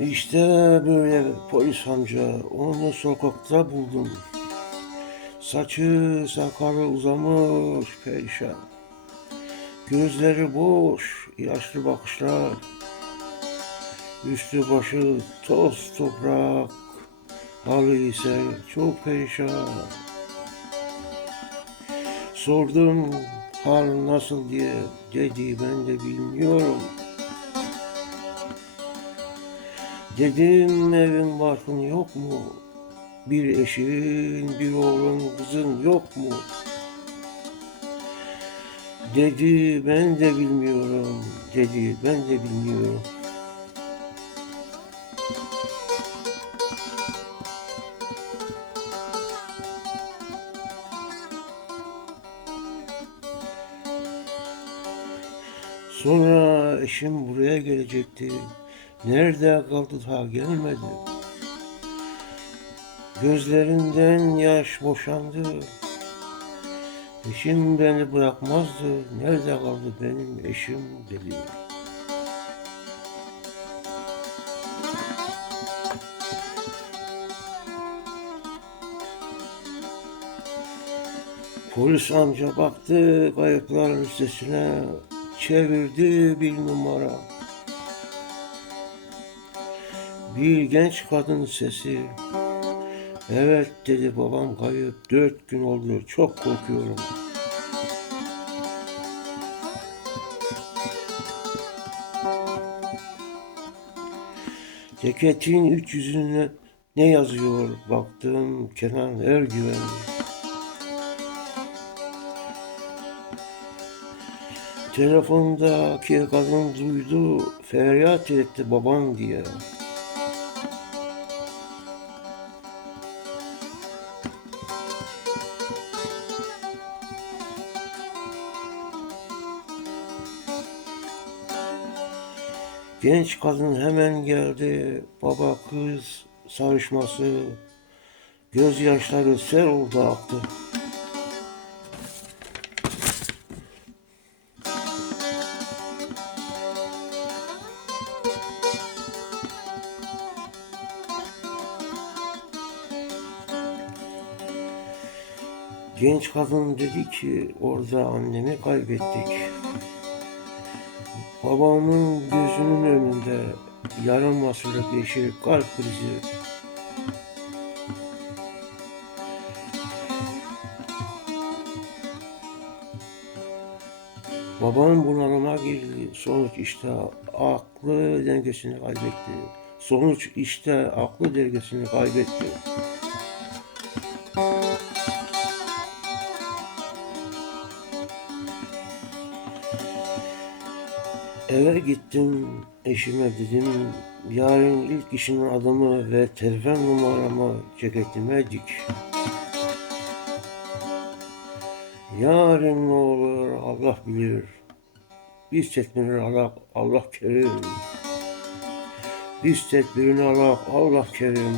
İşte böyle polis amca onu sokakta buldum. Saçı sakalı uzamış perişan. Gözleri boş, yaşlı bakışlar. Üstü başı toz toprak. Hali ise çok perişan. Sordum hal nasıl diye dedi ben de bilmiyorum. Dedim evin barkın yok mu? Bir eşin, bir oğlun, kızın yok mu? Dedi ben de bilmiyorum. Dedi ben de bilmiyorum. Sonra eşim buraya gelecekti. Nerede kaldı daha gelmedi. Gözlerinden yaş boşandı. Eşim beni bırakmazdı. Nerede kaldı benim eşim dedi. Polis amca baktı kayıpların listesine, çevirdi bir numara. Bir genç kadın sesi. Evet dedi babam kayıp. Dört gün oldu. Çok korkuyorum. Ceketin üç yüzüne ne yazıyor? Baktım Kenan Ergüven. Telefondaki kadın duydu, feryat etti babam diye. Genç kadın hemen geldi. Baba kız sarışması. Gözyaşları sel oldu aktı. Genç kadın dedi ki orada annemi kaybettik. Babamın gözünün önünde yarım asırlık yeşil kalp krizi. Babam bunalıma girdi. Sonuç işte aklı dengesini kaybetti. Sonuç işte aklı dengesini kaybetti. Eve gittim, eşime dedim, yarın ilk işin adımı ve telefon numaramı ceketime dik. Yarın ne olur Allah bilir. Biz tedbirini Allah, Allah kerim. Biz tedbirini Allah, Allah kerim.